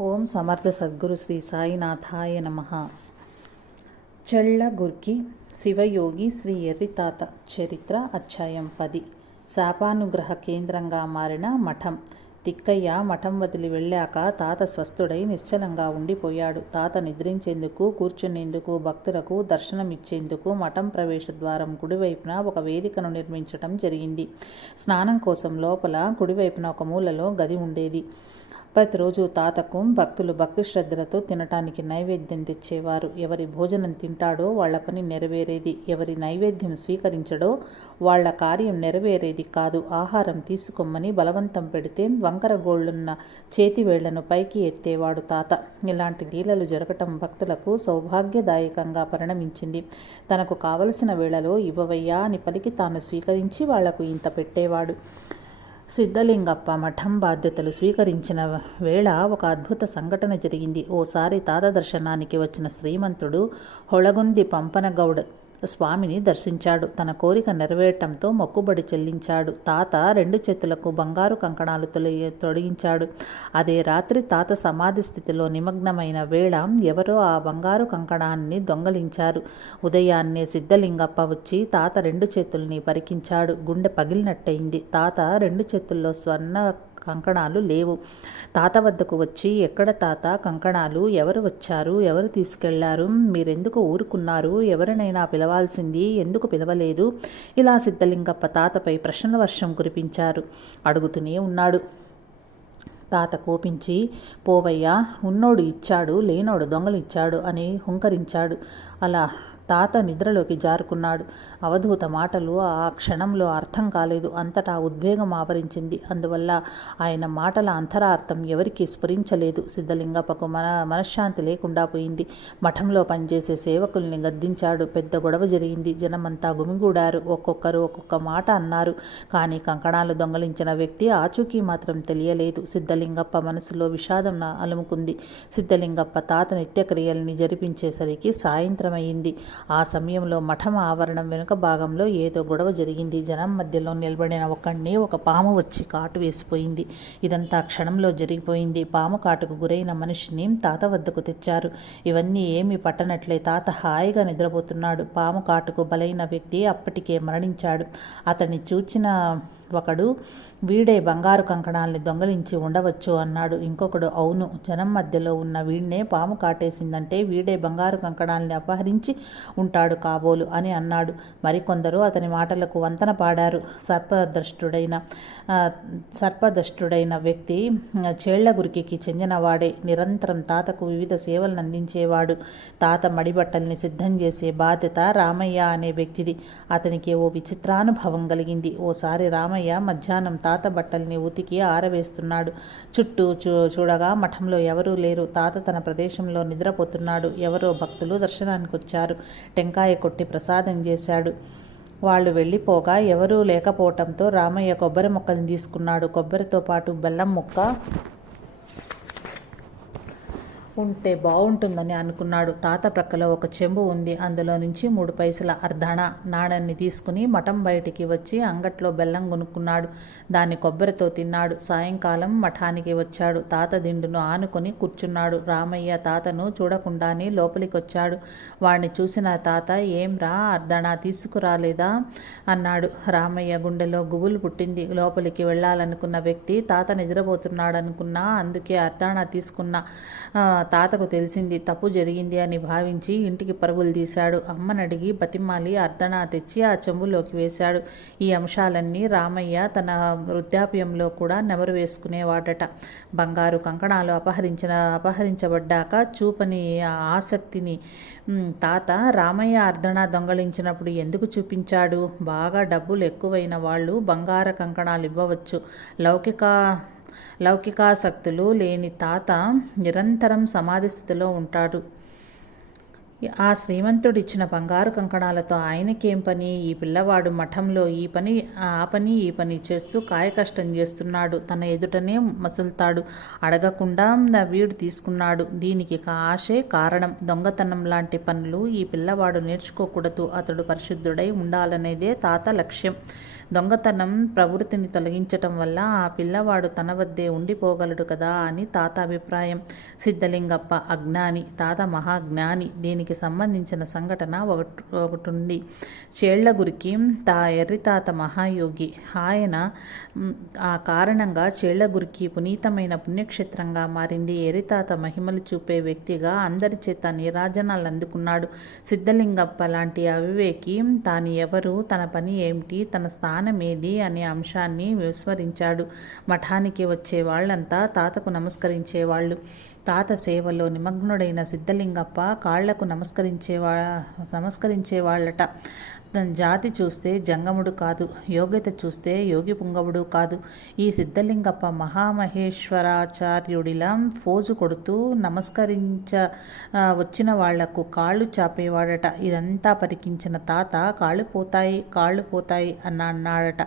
ఓం సమర్థ సద్గురు శ్రీ సాయినాథాయ నమ. చెళ్ళగుర్కి శివయోగి శ్రీ ఎర్రితాత చరిత్ర అధ్యాయం పది. శాపానుగ్రహ కేంద్రంగా మారిన మఠం. తిక్కయ్య మఠం వదిలి వెళ్ళాక తాత స్వస్థుడై నిశ్చలంగా ఉండిపోయాడు. తాత నిద్రించేందుకు కూర్చునేందుకు భక్తులకు దర్శనమిచ్చేందుకు మఠం ప్రవేశ ద్వారం కుడివైపున ఒక వేదికను నిర్మించటం జరిగింది. స్నానం కోసం లోపల కుడివైపున ఒక మూలలో గది ఉండేది. ప్రతిరోజు తాతకు భక్తులు భక్తి శ్రద్ధలతో తినటానికి నైవేద్యం తెచ్చేవారు. ఎవరి భోజనం తింటాడో వాళ్ళ పని నెరవేరేది. ఎవరి నైవేద్యం స్వీకరించడో వాళ్ళ కార్యం నెరవేరేది కాదు. ఆహారం తీసుకోమని బలవంతం పెడితే వంకర గోళ్ళున్న చేతివేళ్ళను పైకి ఎత్తేవాడు తాత. ఇలాంటి లీలలు జరగటం భక్తులకు సౌభాగ్యదాయకంగా పరిణమించింది. తనకు కావలసిన వేళలో ఇవ్వవయ్యా అని పలికి తాను స్వీకరించి వాళ్ళకు ఇంత పెట్టేవాడు. సిద్ధలింగప్ప మఠం బాధ్యతలు స్వీకరించిన వేళ ఒక అద్భుత సంఘటన జరిగింది. ఓసారి తాత దర్శనానికి వచ్చిన శ్రీమంతుడు హొళగుంది పంపనగౌడ్ స్వామిని దర్శించాడు. తన కోరిక నెరవేరటంతో మొక్కుబడి చెల్లించాడు. తాత రెండు చేతులకు బంగారు కంకణాలు తొలగి తొలగించాడు అదే రాత్రి తాత సమాధి స్థితిలో నిమగ్నమైన వేళ ఎవరో ఆ బంగారు కంకణాన్ని దొంగలించారు. ఉదయాన్నే సిద్ధలింగప్ప వచ్చి తాత రెండు చేతుల్ని పరికించాడు. గుండె పగిలినట్టయింది. తాత రెండు చేతుల్లో స్వర్ణ కంకణాలు లేవు. తాత వద్దకు వచ్చి ఎక్కడ తాత? కంకణాలు? ఎవరు వచ్చారు? ఎవరు తీసుకెళ్ళారు? మీరెందుకు ఊరుకున్నారు? ఎవరినైనా పిలవాల్సింది? ఎందుకు పిలవలేదు? ఇలా సిద్ధలింగప్ప తాతపై ప్రశ్నల వర్షం కురిపించారు. అడుగుతూనే ఉన్నాడు. తాత కోపించి పోవయ్యా ఉన్నోడు ఇచ్చాడు లేనోడు దొంగలు ఇచ్చాడు అని హుంకరించాడు. అలా తాత నిద్రలోకి జారుకున్నాడు. అవధూత మాటలు ఆ క్షణంలో అర్థం కాలేదు. అంతటా ఉద్వేగం ఆవరించింది. అందువల్ల ఆయన మాటల అంతరార్థం ఎవరికీ స్ఫురించలేదు. సిద్ధలింగప్పకు మన మనశ్శాంతి లేకుండా పోయింది. మఠంలో పనిచేసే సేవకుల్ని గద్దించాడు. పెద్ద గొడవ జరిగింది. జనమంతా గుమిగూడారు. ఒక్కొక్కరు ఒక్కొక్క మాట అన్నారు. కానీ కంకణాలు దొంగలించిన వ్యక్తి ఆచూకీ మాత్రం తెలియలేదు. సిద్ధలింగప్ప మనసులో విషాదం అలుముకుంది. సిద్ధలింగప్ప తాత నిత్యక్రియల్ని జరిపించేసరికి సాయంత్రం అయింది ఆ సమయంలో మఠం ఆవరణం వెనుక భాగంలో ఏదో గొడవ జరిగింది. జనం మధ్యలో నిలబడిన ఒకడిని ఒక పాము వచ్చి కాటు వేసిపోయింది. ఇదంతా క్షణంలో జరిగిపోయింది. పాము కాటుకు గురైన మనిషిని తాత వద్దకు తెచ్చారు. ఇవన్నీ ఏమీ పట్టనట్లే. తాత హాయిగా నిద్రపోతున్నాడు. పాము కాటుకు బలైన వ్యక్తి అప్పటికే మరణించాడు. అతన్ని చూచిన ఒకడు వీడే బంగారు కంకణాల్ని దొంగలించి ఉండవచ్చు అన్నాడు. ఇంకొకడు అవును జనం మధ్యలో ఉన్న వీడినే పాము కాటేసిందంటే వీడే బంగారు కంకణాల్ని అపహరించి ఉంటాడు కాబోలు అని అన్నాడు. మరికొందరు అతని మాటలకు వంతన పాడారు. సర్పదృష్టుడైన సర్పదృష్టుడైన వ్యక్తి చేళ్ళగురికి చెందినవాడే. నిరంతరం తాతకు వివిధ సేవలను అందించేవాడు. తాత మడిబట్టల్ని సిద్ధం చేసే బాధ్యత రామయ్య అనే వ్యక్తిది. అతనికి ఓ విచిత్రానుభవం కలిగింది. ఓసారి రామయ్య మధ్యాహ్నం తాత బట్టల్ని ఉతికి ఆరవేస్తున్నాడు. చుట్టూ చూ చూడగా మఠంలో ఎవరూ లేరు. తాత తన ప్రదేశంలో నిద్రపోతున్నాడు. ఎవరో భక్తులు దర్శనానికి వచ్చారు టెంకాయ కొట్టి ప్రసాదం చేశాడు. వాళ్ళు వెళ్ళిపోగా ఎవరూ లేకపోవటంతో రామయ్య కొబ్బరి మొక్కని తీసుకున్నాడు. కొబ్బరితో పాటు బెల్లం ముక్క ఉంటే బాగుంటుందని అనుకున్నాడు. తాత ప్రక్కలో ఒక చెంబు ఉంది. అందులో నుంచి మూడు పైసల అర్ధణ నాణాన్ని తీసుకుని మఠం బయటికి వచ్చి అంగట్లో బెల్లం కొనుక్కున్నాడు దాన్ని కొబ్బరితో తిన్నాడు. సాయంకాలం మఠానికి వచ్చాడు. తాత దిండును ఆనుకొని కూర్చున్నాడు. రామయ్య తాతను చూడకుండానే లోపలికి వచ్చాడు చూసిన తాత ఏం రా అర్ధణ తీసుకురాలేదా? అన్నాడు. రామయ్య గుండెలో గుబులు పుట్టింది. లోపలికి వెళ్ళాలనుకున్న వ్యక్తి తాత నిద్రపోతున్నాడు అనుకున్నా అందుకే అర్ధణ తీసుకున్న తాతకు తెలిసింది తప్పు జరిగింది అని భావించి ఇంటికి పరుగులు తీశాడు. అమ్మనడిగి బతిమాలి అర్ధనా తెచ్చి ఆ చెంబులోకి వేశాడు. ఈ అంశాలన్నీ రామయ్య తన వృద్ధాప్యంలో కూడా నెమరు వేసుకునేవాడట బంగారు కంకణాలు అపహరించిన అపహరించబడ్డాక చూపని ఆసక్తిని తాత రామయ్య అర్ధన దొంగలించినప్పుడు ఎందుకు చూపించాడు? బాగా డబ్బులు ఎక్కువైన వాళ్ళు బంగార కంకణాలు ఇవ్వవచ్చు. లౌకిక లౌకికాసక్తులు లేని తాత నిరంతరం సమాధి స్థితిలో ఉంటాడు. ఆ శ్రీమంతుడిచ్చిన బంగారు కంకణాలతో ఆయనకేం పని? ఈ పిల్లవాడు మఠంలో ఈ పని ఆ పని ఈ పని చేస్తూ కాయకష్టం చేస్తున్నాడు. తన ఎదుటనే మసులుతాడు. అడగకుండా వీడు తీసుకున్నాడు. దీనికి ఆశే కారణం. దొంగతనం లాంటి పనులు ఈ పిల్లవాడు నేర్చుకోకూడదు. అతడు పరిశుద్ధుడై ఉండాలనేదే తాత లక్ష్యం. దొంగతనం ప్రవృత్తిని తొలగించటం వల్ల ఆ పిల్లవాడు తన వద్దే ఉండిపోగలడు కదా అని తాత అభిప్రాయం. సిద్ధలింగప్ప అజ్ఞాని. తాత మహాజ్ఞాని. దీనికి సంబంధించిన సంఘటన ఒకటి ఒకటి ఉంది చేళ్ళగురికి తా ఎర్రి తాత మహాయోగి. ఆయన ఆ కారణంగా చేళ్ళగురికి పునీతమైన పుణ్యక్షేత్రంగా మారింది. ఎరితాత మహిమలు చూపే వ్యక్తిగా అందరి చేత నీరాజనాలు అందుకున్నాడు. సిద్ధలింగప్ప లాంటి అవివేకి తాను ఎవరు తన పని ఏమిటి తన స్థానం ఏది అనే అంశాన్ని విస్మరించాడు. మఠానికి వచ్చే వాళ్ళంతా తాతకు నమస్కరించేవాళ్ళు. తాత సేవలో నిమగ్నుడైన సిద్ధలింగప్ప కాళ్ళకు నమస్కరించేవా నమస్కరించేవాళ్ళట జాతి చూస్తే జంగముడు కాదు యోగ్యత చూస్తే యోగి పుంగవుడు కాదు. ఈ సిద్ధలింగప్ప మహామహేశ్వరాచార్యుడిలా ఫోజు కొడుతూ నమస్కరించ వచ్చిన వాళ్ళకు కాళ్ళు చాపేవాడట. ఇదంతా పరికించిన తాత కాళ్ళు పోతాయి కాళ్ళు పోతాయి అన్న అన్నాడట.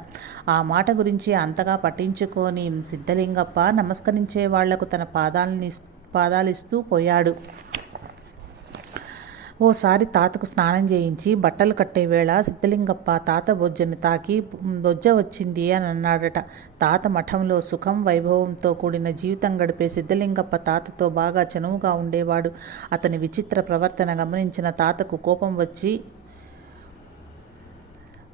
ఆ మాట గురించి అంతగా పట్టించుకొని సిద్ధలింగప్ప నమస్కరించే వాళ్ళకు తన పాదాలని పాదాలిస్తూ పోయాడు. ఓసారి తాతకు స్నానం చేయించి బట్టలు కట్టే వేళ సిద్ధలింగప్ప తాత బొజ్జను తాకి బొజ్జ వచ్చింది అని అన్నాడట. తాత మఠంలో సుఖం వైభవంతో కూడిన జీవితం గడిపే సిద్ధలింగప్ప తాతతో బాగా చనువుగా ఉండేవాడు. అతని విచిత్ర ప్రవర్తన గమనించిన తాతకు కోపం వచ్చి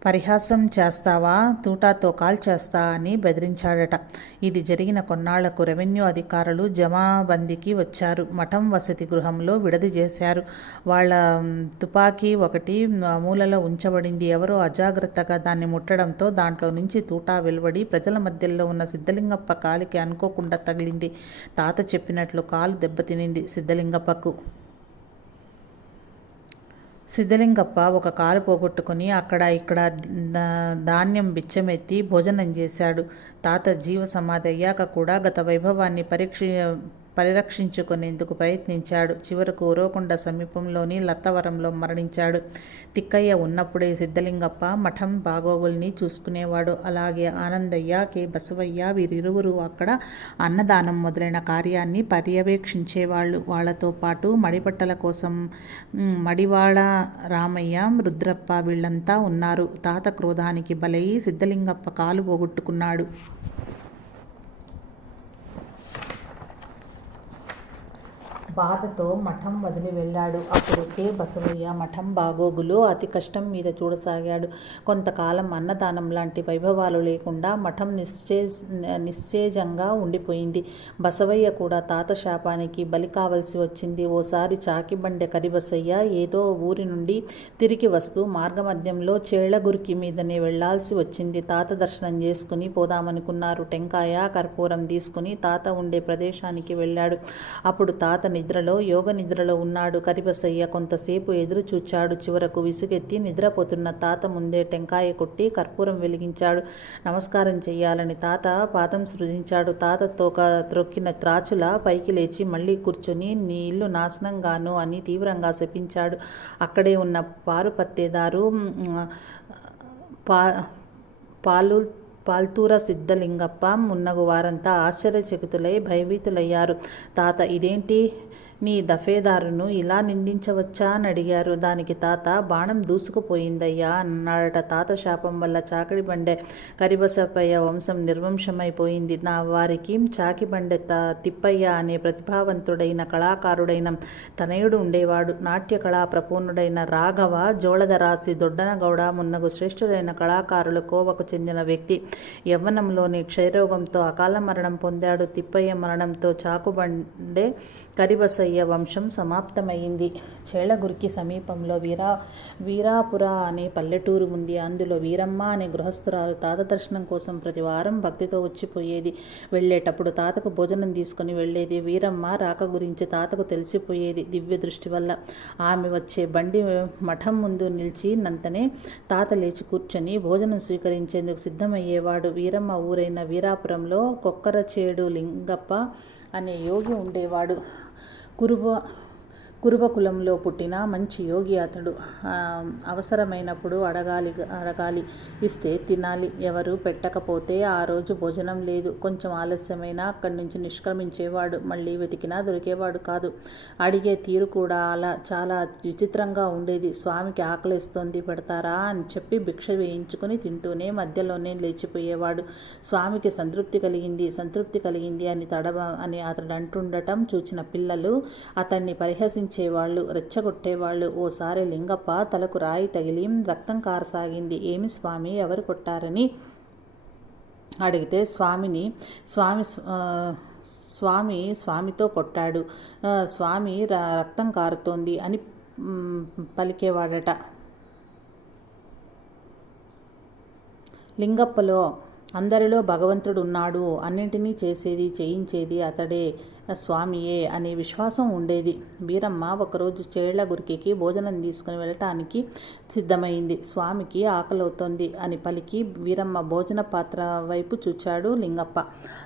పరిహాసం చేస్తావా? తూటాతో కాల్ చేస్తా అని బెదిరించాడట. ఇది జరిగిన కొన్నాళ్ళకు రెవెన్యూ అధికారులు జమాబందీకి వచ్చారు. మఠం వసతి గృహంలో విడది చేశారు. వాళ్ళ తుపాకీ ఒకటి మూలలో ఉంచబడింది. ఎవరో అజాగ్రత్తగా దాన్ని ముట్టడంతో దాంట్లో నుంచి తూటా వెలువడి ప్రజల మధ్యలో ఉన్న సిద్ధలింగప్ప కాలికి అనుకోకుండా తగిలింది. తాత చెప్పినట్లు కాలు దెబ్బతినింది సిద్ధలింగప్పకు. సిద్ధలింగప్ప ఒక కాలు పోగొట్టుకుని అక్కడ ఇక్కడ ధాన్యం బిచ్చమెత్తి భోజనం చేశాడు. తాత జీవ సమాధి అయ్యాక కూడా గత వైభవాన్ని పరీక్ష పరిరక్షించుకునేందుకు ప్రయత్నించాడు. చివరకు ఉరవకొండ సమీపంలోని లత్తవరంలో మరణించాడు. తిక్కయ్య ఉన్నప్పుడే సిద్ధలింగప్ప మఠం బాగోగుల్ని చూసుకునేవాడు. అలాగే ఆనందయ్య కె. బసవయ్య వీరిరువురు అక్కడ అన్నదానం మొదలైన కార్యాన్ని పర్యవేక్షించేవాళ్ళు. వాళ్ళతో పాటు మడిపట్టల కోసం మడివాడ రామయ్య రుద్రప్ప వీళ్ళంతా ఉన్నారు. తాత క్రోధానికి బలయి సిద్ధలింగప్ప కాలు పోగొట్టుకున్నాడు. బాధతో మఠం వదిలి వెళ్ళాడు. అప్పుడు కే. బసవయ్య మఠం బాగోగులు అతి కష్టం మీద చూడసాగాడు. కొంతకాలం అన్నదానం లాంటి వైభవాలు లేకుండా మఠం నిశ్చే నిశ్చేజంగా ఉండిపోయింది. బసవయ్య కూడా తాత శాపానికి బలి కావలసి వచ్చింది. ఓసారి చాకిబండె కరిబసయ్య ఏదో ఊరి నుండి తిరిగి వస్తూ మార్గమధ్యంలో చేళ్ళగురికి మీదనే వెళ్ళాల్సి వచ్చింది. తాత దర్శనం చేసుకుని పోదామనుకున్నారు. టెంకాయ కర్పూరం తీసుకుని తాత ఉండే ప్రదేశానికి వెళ్ళాడు. అప్పుడు తాత నిజ నిద్రలో యోగ నిద్రలో ఉన్నాడు కరిబసయ్య. కొంతసేపు ఎదురు చూచాడు. చివరకు విసుగెత్తి నిద్రపోతున్న తాత ముందే టెంకాయ కొట్టి కర్పూరం వెలిగించాడు. నమస్కారం చెయ్యాలని తాత పాదం సృజించాడు. తాత తోక త్రొక్కిన త్రాచుల పైకి లేచి మళ్ళీ కూర్చొని నీ ఇల్లు నాశనంగాను అని తీవ్రంగా శపించాడు. అక్కడే ఉన్న పారు పత్తేదారు పా పాలు పాల్తూర సిద్ధలింగప్ప మున్నగు వారంతా ఆశ్చర్యచకితులై భయభీతులయ్యారు. తాత ఇదేంటి? నీ దఫేదారును ఇలా నిందించవచ్చా అని అడిగారు. దానికి తాత బాణం దూసుకుపోయిందయ్యా అన్నాడట. తాత శాపం వల్ల చాకడి బండే కరిబసపయ్య వంశం నిర్వంశమైపోయింది. నా వారికి చాకిబండె త తిప్పయ్య అనే ప్రతిభావంతుడైన కళాకారుడైన తనయుడు ఉండేవాడు. నాట్య కళా ప్రపూర్ణుడైన రాఘవ జోళదరాసి దొడ్డనగౌడ మున్నగు శ్రేష్ఠుడైన కళాకారులు కోవకు చెందిన వ్యక్తి. యవ్వనంలోని క్షయరోగంతో అకాల మరణం పొందాడు. తిప్పయ్య మరణంతో చాకుబండే కరిబసయ్య వంశం సమాప్తమైంది చేళగురికి సమీపంలో వీరా వీరాపుర అనే పల్లెటూరు ఉంది. అందులో వీరమ్మ అనే గృహస్థురాలు తాత దర్శనం కోసం ప్రతి వారం భక్తితో వచ్చిపోయేది. వెళ్ళేటప్పుడు తాతకు భోజనం తీసుకుని వెళ్ళేది. వీరమ్మ రాక గురించి తాతకు తెలిసిపోయేది దివ్య దృష్టి వల్ల. ఆమె వచ్చే బండి మఠం ముందు నిలిచి నంతనే తాత లేచి కూర్చొని భోజనం స్వీకరించేందుకు సిద్ధమయ్యేవాడు. వీరమ్మ ఊరైన వీరాపురంలో కొక్కరచేడు లింగప్ప అనే యోగి ఉండేవాడు. కురుబ కురుబకులంలో పుట్టిన మంచి యోగి అతడు. అవసరమైనప్పుడు అడగాలి అడగాలి. ఇస్తే తినాలి. ఎవరు పెట్టకపోతే ఆ రోజు భోజనం లేదు. కొంచెం ఆలస్యమైనా అక్కడి నుంచి నిష్క్రమించేవాడు. మళ్ళీ వెతికినా దొరికేవాడు కాదు. అడిగే తీరు కూడా అలా చాలా విచిత్రంగా ఉండేది. స్వామికి ఆకలిస్తోంది. పెడతారా అని చెప్పి భిక్ష వేయించుకుని తింటూనే మధ్యలోనే లేచిపోయేవాడు. స్వామికి సంతృప్తి కలిగింది. సంతృప్తి కలిగింది అని తడవ అని అతడు అంటుండటం చూచిన పిల్లలు అతన్ని హింసించేవాళ్ళు రెచ్చగొట్టేవాళ్ళు. ఓసారి లింగప్ప తలకు రాయి తగిలి రక్తం కారసాగింది. ఏమి స్వామి? ఎవరు కొట్టారని అడిగితే స్వామిని స్వామి స్వామి స్వామితో కొట్టాడు. స్వామి ర- రక్తం కారుతోంది అని పలికేవాడట. లింగప్పలో అందరిలో భగవంతుడు ఉన్నాడు అన్నింటినీ చేసేది చేయించేది అతడే. స్వామియే అనే విశ్వాసం ఉండేది. వీరమ్మ ఒకరోజు చేళ్ళ గురికికి భోజనం తీసుకుని వెళ్ళటానికి సిద్ధమైంది. స్వామికి ఆకలవుతోంది అని పలికి వీరమ్మ భోజన పాత్ర వైపు చూచాడు లింగప్ప.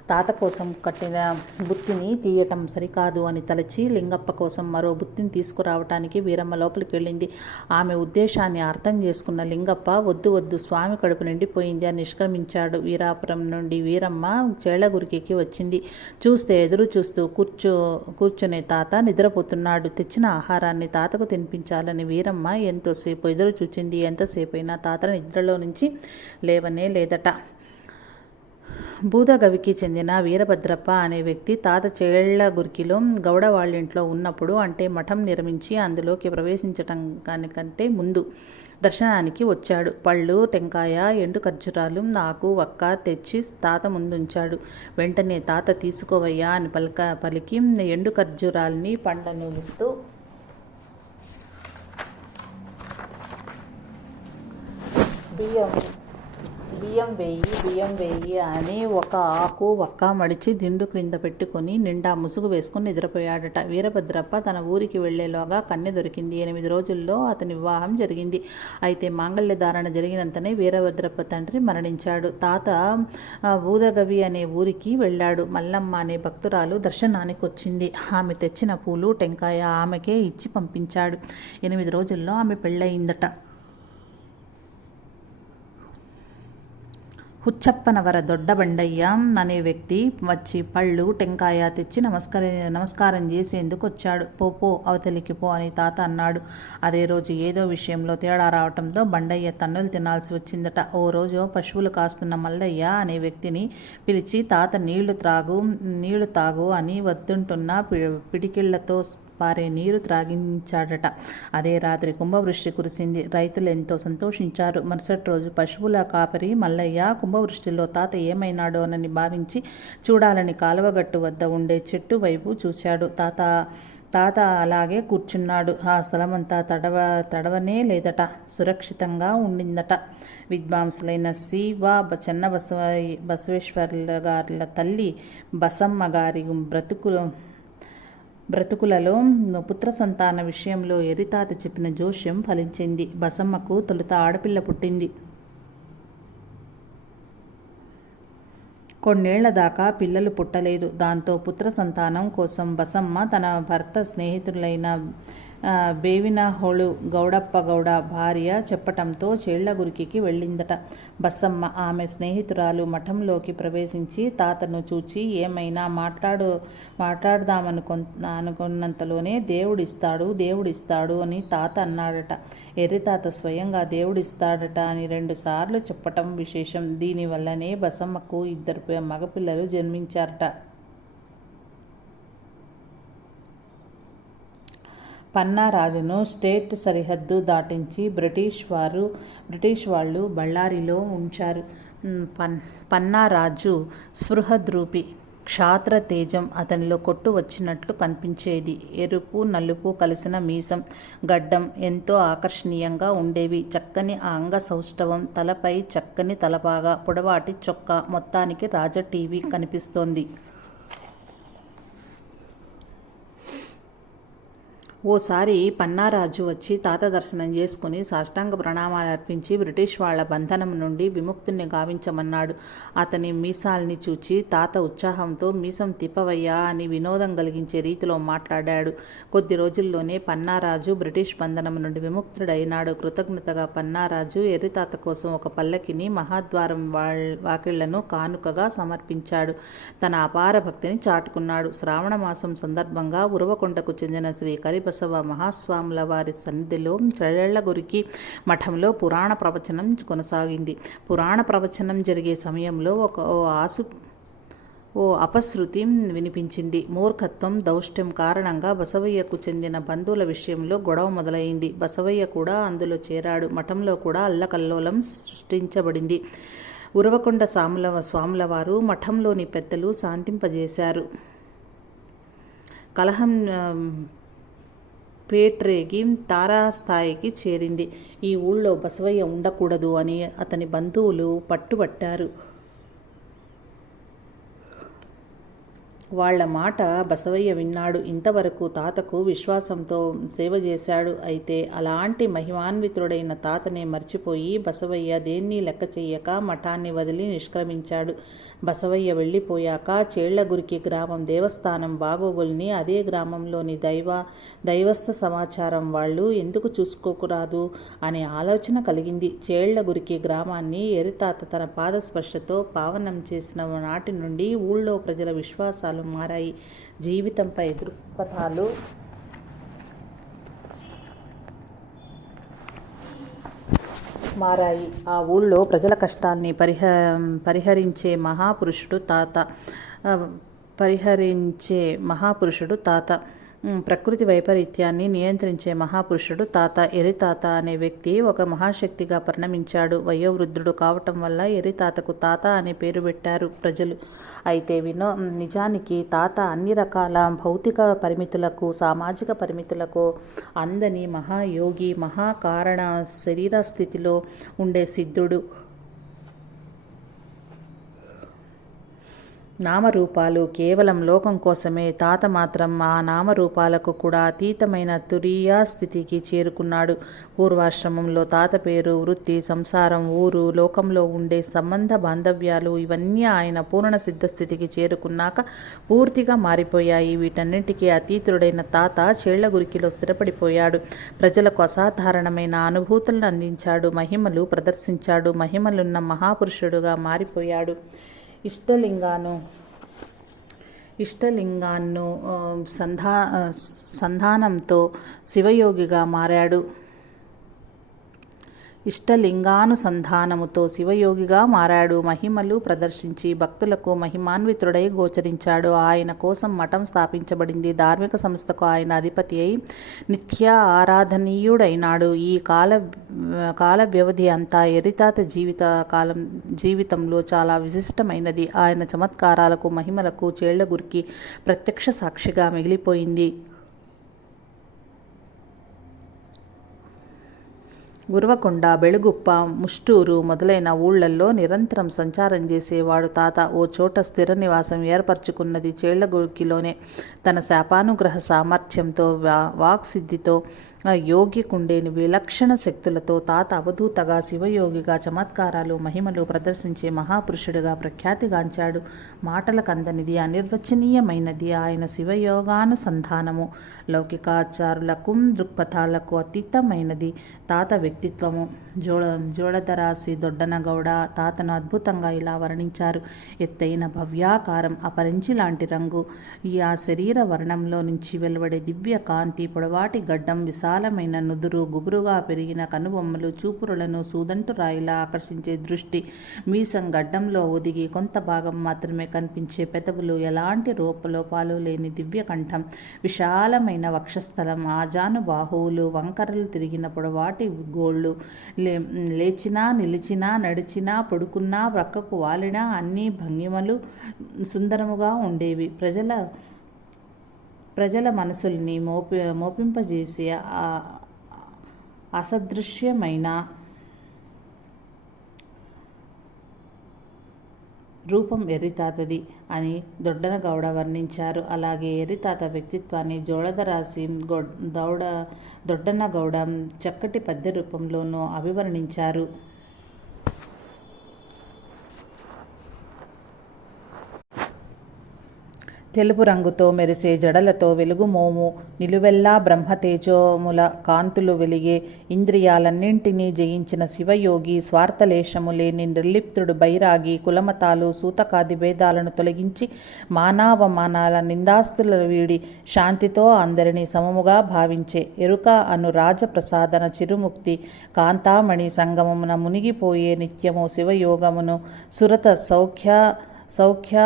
తాత కోసం కట్టిన బుత్తిని తీయటం సరికాదు అని తలచి లింగప్ప కోసం మరో బుత్తిని తీసుకురావటానికి వీరమ్మ లోపలికి వెళ్ళింది. ఆమె ఉద్దేశాన్ని అర్థం చేసుకున్న లింగప్ప వద్దు వద్దు స్వామి కడుపు నిండిపోయింది అని నిష్క్రమించాడు. వీరాపురం నుండి వీరమ్మ చేళ్ళగురికి వచ్చింది. చూస్తే ఎదురు చూస్తూ కూర్చో కూర్చునే తాత నిద్రపోతున్నాడు. తెచ్చిన ఆహారాన్ని తాతకు తినిపించాలని వీరమ్మ ఎంతోసేపు ఎదురు చూచింది. ఎంతసేపైనా తాత నిద్రలో నుంచి లేవనే లేదట. భూదగవికి చెందిన వీరభద్రప్ప అనే వ్యక్తి తాత చేళ్ళ గురికిలో గౌడ వాళ్ళింట్లో ఉన్నప్పుడు అంటే మఠం నిర్మించి అందులోకి ప్రవేశించటం కానికంటే ముందు దర్శనానికి వచ్చాడు. పళ్ళు టెంకాయ ఎండు ఖర్జూరాలు నాకు వక్క తెచ్చి తాత ముందుంచాడు. వెంటనే తాత తీసుకోవయ్యా అని పలక పలికి ఎండు ఖర్జూరాల్ని పండ్లను ఇస్తూ బియ్యం బియ్యం వేయి బియ్యం వేయి అని ఒక ఆకు ఒక్క మడిచి దిండు క్రింద పెట్టుకుని నిండా ముసుగు వేసుకుని నిద్రపోయాడట. వీరభద్రప్ప తన ఊరికి వెళ్ళేలోగా కన్నె దొరికింది. ఎనిమిది రోజుల్లో అతని వివాహం జరిగింది. అయితే మాంగళ్య ధారణ జరిగినంతనే వీరభద్రప్ప తండ్రి మరణించాడు. తాత బూదగవి అనే ఊరికి వెళ్ళాడు. మల్లమ్మ అనే భక్తురాలు దర్శనానికి వచ్చింది. ఆమె తెచ్చిన పూలు టెంకాయ ఆమెకే ఇచ్చి పంపించాడు. ఎనిమిది రోజుల్లో ఆమె పెళ్ళయిందట. హుచ్చప్పనవర దొడ్డబండయ్య అనే వ్యక్తి వచ్చి పళ్ళు టెంకాయ తెచ్చి నమస్కార నమస్కారం చేసేందుకు వచ్చాడు పో పో అవతలికి పో అని తాత అన్నాడు అదే రోజు ఏదో విషయంలో తేడా రావటంతో బండయ్య తన్నులు తినాల్సి వచ్చిందట ఓ రోజు పశువులు కాస్తున్న మల్లయ్య అనే వ్యక్తిని పిలిచి తాత నీళ్ళు త్రాగు నీళ్ళు తాగు అని వద్దుంటున్న పిడికిళ్ళతో పారే నీరు త్రాగించాడట. అదే రాత్రి కుంభవృష్టి కురిసింది. రైతులు ఎంతో సంతోషించారు. మరుసటి రోజు పశువుల కాపరి మల్లయ్య కుంభవృష్టిలో తాత ఏమైనాడోనని భావించి చూడాలని కాలువగట్టు వద్ద ఉండే చెట్టు వైపు చూశాడు. తాత తాత అలాగే కూర్చున్నాడు. ఆ స్థలమంతా తడవ తడవనే లేదట. సురక్షితంగా ఉండిందట. విద్వాంసులైన శివ చెన్న బసవ బసవేశ్వర్ల గారుల తల్లి బసమ్మ గారి బ్రతుకులు బ్రతుకులలో పుత్ర సంతాన విషయంలో ఎరితాత చెప్పిన జోష్యం ఫలించింది. బసమ్మకు తొలుత ఆడపిల్ల పుట్టింది. కొన్నేళ్ళ దాకా పిల్లలు పుట్టలేదు. దాంతో పుత్ర సంతానం కోసం బసమ్మ తన భర్త స్నేహితులైన బేవినహోళు గౌడప్ప గౌడ భార్య చెప్పటంతో చేళ్ళగురికి వెళ్ళిందట. బసమ్మ ఆమె స్నేహితురాలు మఠంలోకి ప్రవేశించి తాతను చూచి ఏమైనా మాట్లాడు మాట్లాడదామనుకొ అనుకున్నంతలోనే దేవుడిస్తాడు దేవుడిస్తాడు అని తాత అన్నాడట. ఎర్రి తాత స్వయంగా దేవుడిస్తాడట అని రెండుసార్లు చెప్పటం విశేషం. దీనివల్లనే బసమ్మకు ఇద్దరు మగపిల్లలు జన్మించారట. పన్నా రాజును స్టేట్ సరిహద్దు దాటించి బ్రిటిష్ వారు బ్రిటిష్ వాళ్ళు బళ్ళారిలో ఉంచారు. పన్ పన్నా రాజు స్పృహద్రూపి క్షాత్ర తేజం అతనిలో కొట్టు వచ్చినట్లు కనిపించేది. ఎరుపు నలుపు కలిసిన మీసం గడ్డం ఎంతో ఆకర్షణీయంగా ఉండేవి. చక్కని ఆ అంగ సౌష్ఠవం తలపై చక్కని తలపాగా పొడవాటి చొక్కా మొత్తానికి రాజ టీవీ కనిపిస్తోంది. ఓసారి పన్నారాజు వచ్చి తాత దర్శనం చేసుకుని సాష్టాంగ ప్రణామాలు అర్పించి బ్రిటిష్ వాళ్ళ బంధనం నుండి విముక్తుని గావించమన్నాడు. అతని మీసాల్ని చూచి తాత ఉత్సాహంతో మీసం తిప్పవయ్యా అని వినోదం కలిగించే రీతిలో మాట్లాడాడు. కొద్ది రోజుల్లోనే పన్నారాజు బ్రిటిష్ బంధనం నుండి విముక్తుడైనాడు. కృతజ్ఞతగా పన్నారాజు ఎర్రితాత కోసం ఒక పల్లకిని మహాద్వారం వాళ్ళ వాకిళ్ళను కానుకగా సమర్పించాడు. తన అపార భక్తిని చాటుకున్నాడు. శ్రావణ మాసం సందర్భంగా ఉరవకొండకు చెందిన శ్రీ బసవ మహాస్వాముల వారి సన్నిధిలో గురికి మఠంలో పురాణ ప్రవచనం కొనసాగింది. పురాణ ప్రవచనం జరిగే సమయంలో ఒక ఓ ఆసు ఓ అపశృతి వినిపించింది. మూర్ఖత్వం దౌష్ట్యం కారణంగా బసవయ్యకు చెందిన బంధువుల విషయంలో గొడవ మొదలైంది. బసవయ్య కూడా అందులో చేరాడు. మఠంలో కూడా అల్లకల్లోలం సృష్టించబడింది. ఉరవకొండ సాముల స్వాముల వారు మఠంలోని పెద్దలు శాంతింపజేశారు. కలహం పేట్రేగి తారాస్థాయికి చేరింది. ఈ ఊళ్ళో బసవయ్య ఉండకూడదు అని అతని బంధువులు పట్టుబట్టారు. వాళ్ళ మాట బసవయ్య విన్నాడు. ఇంతవరకు తాతకు విశ్వాసంతో సేవ చేశాడు అయితే అలాంటి మహిమాన్వితుడైన తాతనే మర్చిపోయి బసవయ్య దేన్ని లెక్క చెయ్యక మఠాన్ని వదిలి నిష్క్రమించాడు. బసవయ్య వెళ్ళిపోయాక చేళ్ళగురికి గ్రామం దేవస్థానం బాగోగుల్ని అదే గ్రామంలోని దైవ దైవస్థ సమాచారం వాళ్ళు ఎందుకు చూసుకోకురాదు అనే ఆలోచన కలిగింది. చేళ్ళగురికి గ్రామాన్ని ఎరితాత తన పాదస్పర్శతో పావనం చేసిన నాటి నుండి ఊళ్ళో ప్రజల విశ్వాసాలు మారాయి. జీవితంపై దృక్పథాలు మారాయి. ఆ ఊళ్ళో ప్రజల కష్టాన్ని పరిహ పరిహరించే మహాపురుషుడు తాత. పరిహరించే మహాపురుషుడు తాత. ప్రకృతి వైపరీత్యాన్ని నియంత్రించే మహాపురుషుడు తాత ఎరితాత అనే వ్యక్తి ఒక మహాశక్తిగా పరిణమించాడు. వయోవృద్ధుడు కావటం వల్ల ఎరితాతకు తాత అనే పేరు పెట్టారు ప్రజలు. అయితే వినో నిజానికి తాత అన్ని రకాల భౌతిక పరిమితులకు సామాజిక పరిమితులకు అందని మహాయోగి మహాకారణ శరీర స్థితిలో ఉండే సిద్ధుడు. నామరూపాలు కేవలం లోకం కోసమే. తాత మాత్రం ఆ నామరూపాలకు కూడా అతీతమైన తురియా స్థితికి చేరుకున్నాడు. పూర్వాశ్రమంలో తాత పేరు వృత్తి సంసారం ఊరు లోకంలో ఉండే సంబంధ బాంధవ్యాలు ఇవన్నీ ఆయన పూర్ణ సిద్ధ స్థితికి చేరుకున్నాక పూర్తిగా మారిపోయాయి. వీటన్నింటికీ అతీతుడైన తాత చేళ్ళగురికిలో స్థిరపడిపోయాడు. ప్రజలకు అసాధారణమైన అనుభూతులను అందించాడు. మహిమలు ప్రదర్శించాడు. మహిమలున్న మహాపురుషుడుగా మారిపోయాడు. ఇష్టలింగాను. ఇష్టలింగాన్ను సంధా సంధానంతో శివయోగిగా మారాడు. ఇష్టలింగానుసంధానముతో శివయోగిగా మారాడు. మహిమలు ప్రదర్శించి భక్తులకు మహిమాన్వితుడై గోచరించాడు. ఆయన కోసం మఠం స్థాపించబడింది. ధార్మిక సంస్థకు ఆయన అధిపతి అయి నిత్య ఆరాధనీయుడైనాడు. ఈ కాల కాల వ్యవధి అంతా ఎరితాత జీవిత కాలం జీవితంలో చాలా విశిష్టమైనది. ఆయన చమత్కారాలకు మహిమలకు చేళ్ళగురికి ప్రత్యక్ష సాక్షిగా మిగిలిపోయింది. గురవకొండ బెళగుప్ప ముష్టూరు మొదలైన ఊళ్ళల్లో నిరంతరం సంచారం చేసేవాడు తాత. ఓ చోట స్థిర నివాసం ఏర్పరచుకున్నది చేళ్ళగురికిలోనే తన శాపానుగ్రహ సామర్థ్యంతో వా వాక్సిద్ధితో యోగికుండేని విలక్షణ శక్తులతో తాత అవధూతగా శివయోగిగా చమత్కారాలు మహిమలు ప్రదర్శించే మహాపురుషుడిగా ప్రఖ్యాతిగాంచాడు. మాటలకందనిది అనిర్వచనీయమైనది ఆయన శివయోగానుసంధానము. లౌకికాచారులకు దృక్పథాలకు అతీతమైనది తాత వ్యక్తిత్వము. జోడ జోడదరాసి దొడ్డనగౌడ తాతను అద్భుతంగా ఇలా వర్ణించారు. ఎత్తైన భవ్యాకారం అపరించి లాంటి రంగు. ఈ ఆ శరీర వర్ణంలో నుంచి వెలువడే దివ్య కాంతి పొడవాటి గడ్డం విశాలమైన నుదురు గుబురుగా పెరిగిన కనుబొమ్మలు చూపురులను సూదంటు రాయిలా ఆకర్షించే దృష్టి. మీసం గడ్డంలో ఒదిగి కొంత భాగం మాత్రమే కనిపించే పెదవులు ఎలాంటి రూపలోపాలు లేని దివ్య కంఠం విశాలమైన వక్షస్థలం ఆజాను బాహువులు వంకరలు తిరిగిన పొడవాటి గోళ్ళు లే లేచినా నిలిచినా నడిచినా పడుకున్నా ప్రక్కకు వాలినా అన్ని భంగిమలు సుందరముగా ఉండేవి. ప్రజల ప్రజల మనసుల్ని మోపి మోపింపజేసే అసదృశ్యమైన రూపం ఎర్రితాతది అని దొడ్డనగౌడ వర్ణించారు. అలాగే ఎర్రితాత వ్యక్తిత్వాన్ని జోళదరాసి గొ- దౌడ దొడ్డన్నగౌడ చక్కటి పద్య రూపంలోనూ అభివర్ణించారు. తెలుపు రంగుతో మెరిసే జడలతో వెలుగుమోము నిలువెల్లా బ్రహ్మతేజోముల కాంతులు వెలిగే ఇంద్రియాలన్నింటినీ జయించిన శివయోగి స్వార్థలేశము లేని నిర్లిప్తుడు బైరాగి కులమతాలు సూతకాది భేదాలను తొలగించి మానావమానాల నిందాస్తుల వీడి శాంతితో అందరినీ సమముగా భావించే ఎరుక అను రాజప్రసాదన చిరుముక్తి కాంతామణి సంగమమున మునిగిపోయే నిత్యము శివయోగమును సురత సౌఖ్య సౌఖ్య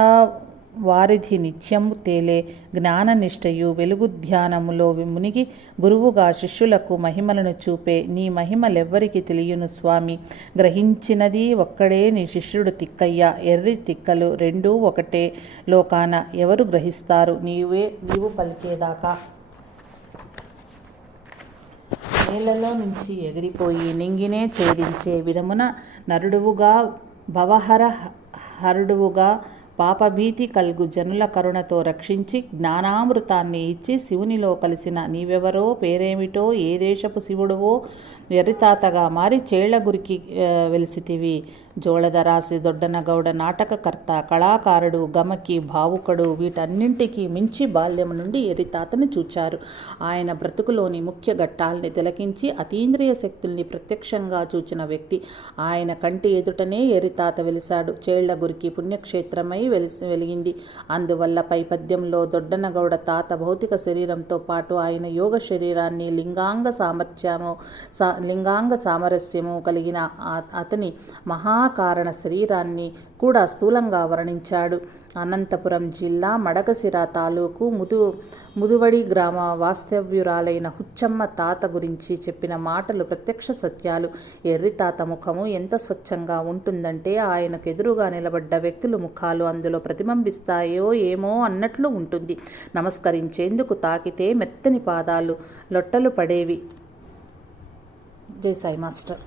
వారిధి నిత్యము తేలే జ్ఞాననిష్టయు వెలుగు ధ్యానములో మునిగి గురువుగా శిష్యులకు మహిమలను చూపే నీ మహిమలెవ్వరికి తెలియను స్వామి. గ్రహించినది ఒక్కడే నీ శిష్యుడు తిక్కయ్య. ఎర్రి తిక్కలు రెండూ ఒకటే. లోకాన ఎవరు గ్రహిస్తారు? నీవే నీవు పలికేదాకా. నేలలో నుంచి ఎగిరిపోయి నింగినే ఛేదించే విధమున నరుడువుగా భవహర హరుడువుగా పాపభీతి కల్గు జనుల కరుణతో రక్షించి జ్ఞానామృతాన్ని ఇచ్చి శివునిలో కలిసిన నీవెవరో పేరేమిటో ఏ దేశపు శివుడువో ఎరితాతగా మారి చేళ్ళగురికి గురికి వెలిసితివి. జోళదరాసి దొడ్డనగౌడ నాటకకర్త కళాకారుడు గమకి భావుకుడు వీటన్నింటికీ మించి బాల్యం నుండి ఎరితాతను చూచారు. ఆయన బ్రతుకులోని ముఖ్య ఘట్టాల్ని తిలకించి అతీంద్రియ శక్తుల్ని ప్రత్యక్షంగా చూచిన వ్యక్తి. ఆయన కంటి ఎదుటనే ఎరితాత వెలిశాడు. చేళ్ళగురికి పుణ్యక్షేత్రమై వెలిసి వెలిగింది. అందువల్ల పైపద్యంలో దొడ్డనగౌడ తాత భౌతిక శరీరంతో పాటు ఆయన యోగ శరీరాన్ని లింగాంగ సామర్థ్యము సా లింగాంగ సామరస్యము కలిగిన అతని మహా మహాకారణ శరీరాన్ని కూడా స్థూలంగా వర్ణించాడు. అనంతపురం జిల్లా మడకసిర తాలూకు ముదు ముదువడి గ్రామ వాస్తవ్యురాలైన హుచ్చమ్మ తాత గురించి చెప్పిన మాటలు ప్రత్యక్ష సత్యాలు. ఎర్రి తాత ముఖము ఎంత స్వచ్ఛంగా ఉంటుందంటే ఆయనకు ఎదురుగా నిలబడ్డ వ్యక్తుల ముఖాలు అందులో ప్రతిబింబిస్తాయో ఏమో అన్నట్లు ఉంటుంది. నమస్కరించేందుకు తాకితే మెత్తని పాదాలు లొట్టలు పడేవి. జై సాయి మాస్టర్.